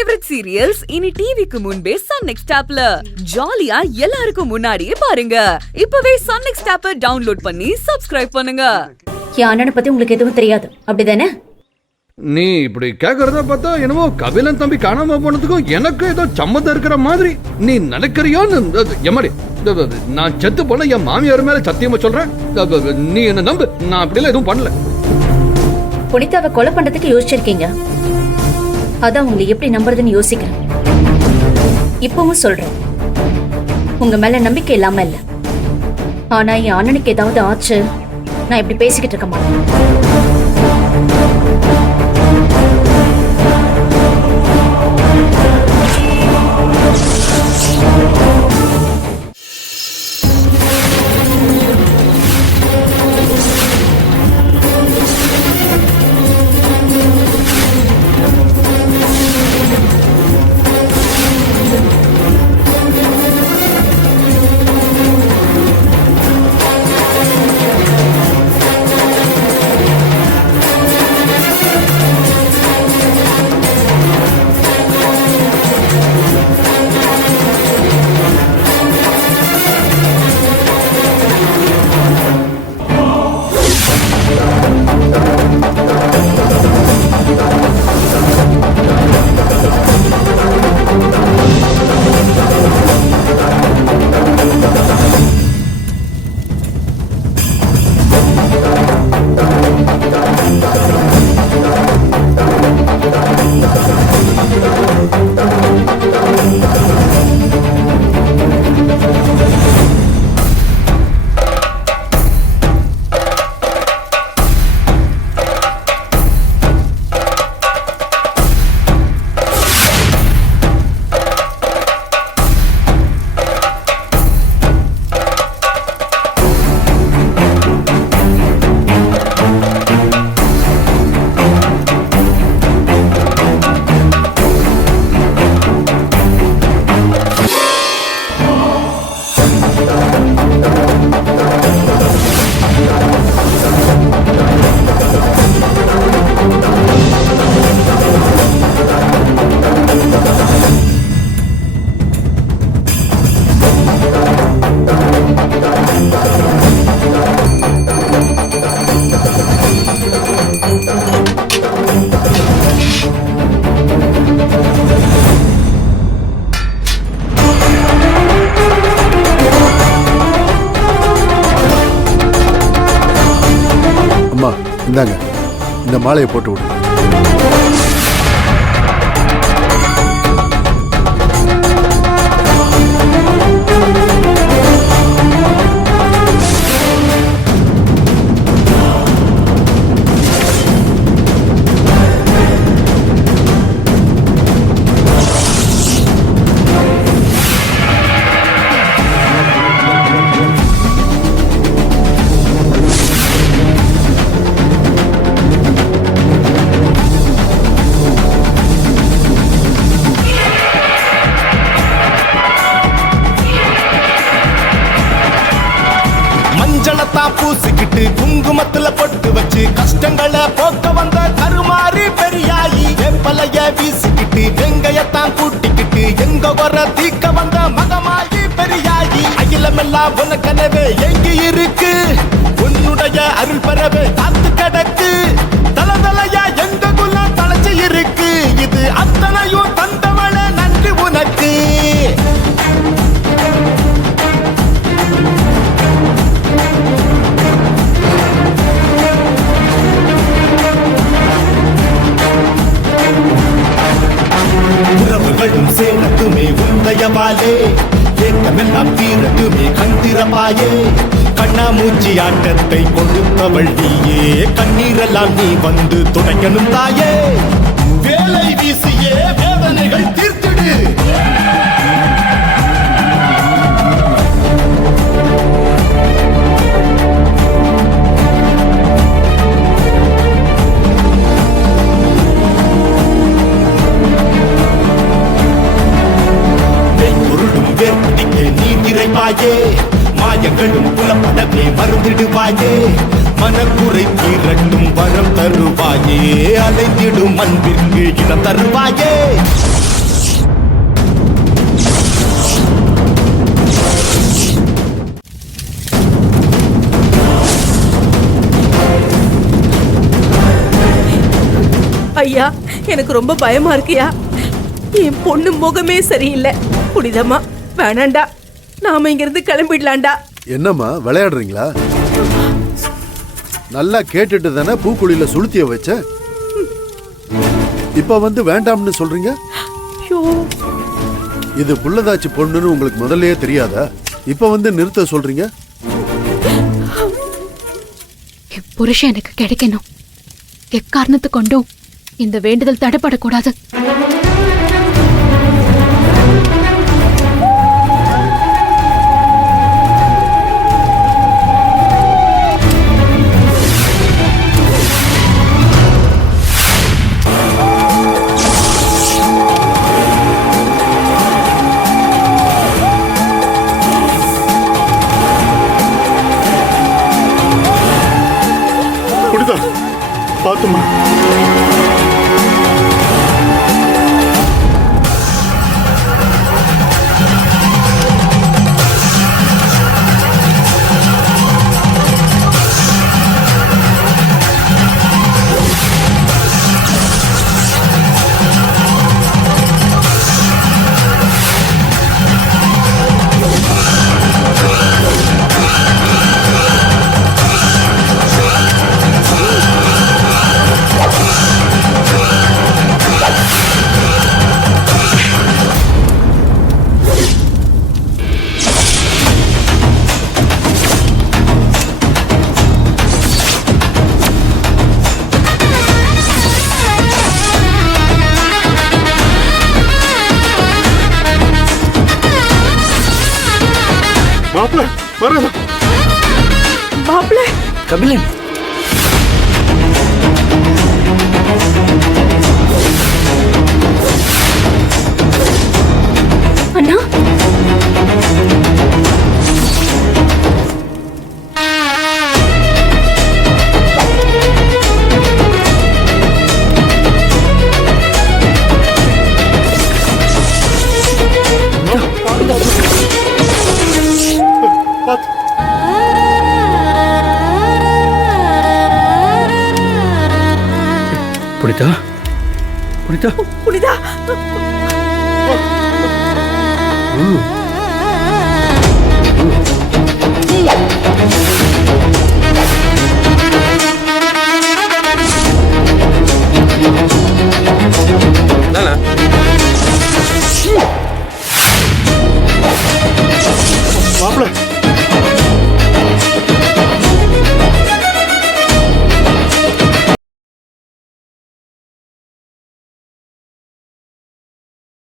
Favourite serials இனி டிவிக்கு முன்பே சன் நெக்ஸ்ட் ஆப்ல ஜாலியா எல்லாருக்கும் முன்னாடியே பாருங்க. இப்பவே சன் நெக்ஸ்ட் ஆப்பை டவுன்லோட் பண்ணி சப்ஸ்கிரைப் பண்ணுங்க. என் அண்ணனை பத்தி உங்களுக்கு எதுவும் தெரியாது, அப்படிதானே? நீ இப்படி கேக்குறத பார்த்தா என்னமோ கபிலன் தம்பி காணாம போனதுக்கும் எனக்கு ஏதோ சம்மந்தம் இருக்கிற மாதிரி நீ நினைக்கிறியோன்னு எம்மாடி. நான் செத்து போன என் மாமியார் மேல சத்தியமா சொல்றேன், நீ என்ன நம்பு. நான் அப்படிலாம் எதுவும் பண்ணல. புனிதாவை கொலை பண்றதுக்கு யோசிச்சிருக்கீங்க, அதான் உங்களை எப்படி நம்புறதுன்னு யோசிக்கிறேன். இப்பவும் சொல்றேன், உங்க மேல நம்பிக்கை இல்லாம இல்ல. ஆனா என் அண்ணனுக்கு ஏதாவது ஆச்சு, நான் இப்படி பேசிக்கிட்டு இருக்க மாட்டேன். இந்தாங்க, இந்த மாலையை போட்டு விடுங்க. பூசிக்கிட்டு குங்குமத்துல பொட்டு வச்சு கஷ்டங்களை போக்க வந்த கருமாறி பெரியாயி, வெப்பலைய வீசிக்கிட்டு வெங்கையத்தான் கூட்டிக்கிட்டு எங்க வர தீக்க வந்த மகமாயி பெரியாயி, அகிலமெல்லாம் உனக்கனவே எங்கு இருக்கு, உன்னுடைய அருள் பெறவே காத்து கிடக்கு, தலதலையா எங்க குல தலைச்சு இருக்கு, இது அத்தனையும் தந்தவள நன்றி உனக்கு. உறவுகளும் சேரட்டுமே உந்தயவாலே, ஏக்கமெல்லாம் தீரட்டுமே கண்டிரமாயே, கண்ணாமூச்சி ஆட்டத்தை கொடுத்தவள் நீயே, கண்ணீரெல்லாம் நீ வந்து துடைக்கணும் தாயே, வேலை வீசியே வேதனைகள் தீர்த்திடு. மாயங்களும் புலப்படவே மருந்திடுவாயே, மனக்குறை தீரட்டும் வரம் தருவாயே, அலைந்திடும் அன்பிற்கு இடம் தருவாயே. ஐயா எனக்கு ரொம்ப பயமா இருக்குயா. என் பொண்ணு முகமே சரியில்லை. புனிதம்மா வேணாண்டா, நாம இங்கிருந்து கிளம்பிடலாண்டா. என்னம்மா விளையாடுறீங்களா? நல்லா கேட்டுட்டு தானே பூக்குழியில சுளுத்திய வச்ச. இப்ப வந்து வேண்டாம்னு சொல்றீங்க. ஐயோ, இது புள்ளதாச்சி பொண்ணுன்னு உங்களுக்கு முதல்லயே தெரியாதா? இப்ப வந்து நிறுத்த சொல்றீங்க. என் புருஷன் எனக்கு கிடைக்கணும். எக்காரணத்து கொண்டும் இந்த வேண்டுதல் தடைப்படக்கூடாது. புனிதா பாத்துமா. மாப்பிள்ள வரல. மாப்பிள்ள கபிலன், அண்ணா புனிதா, புனிதா, புனிதா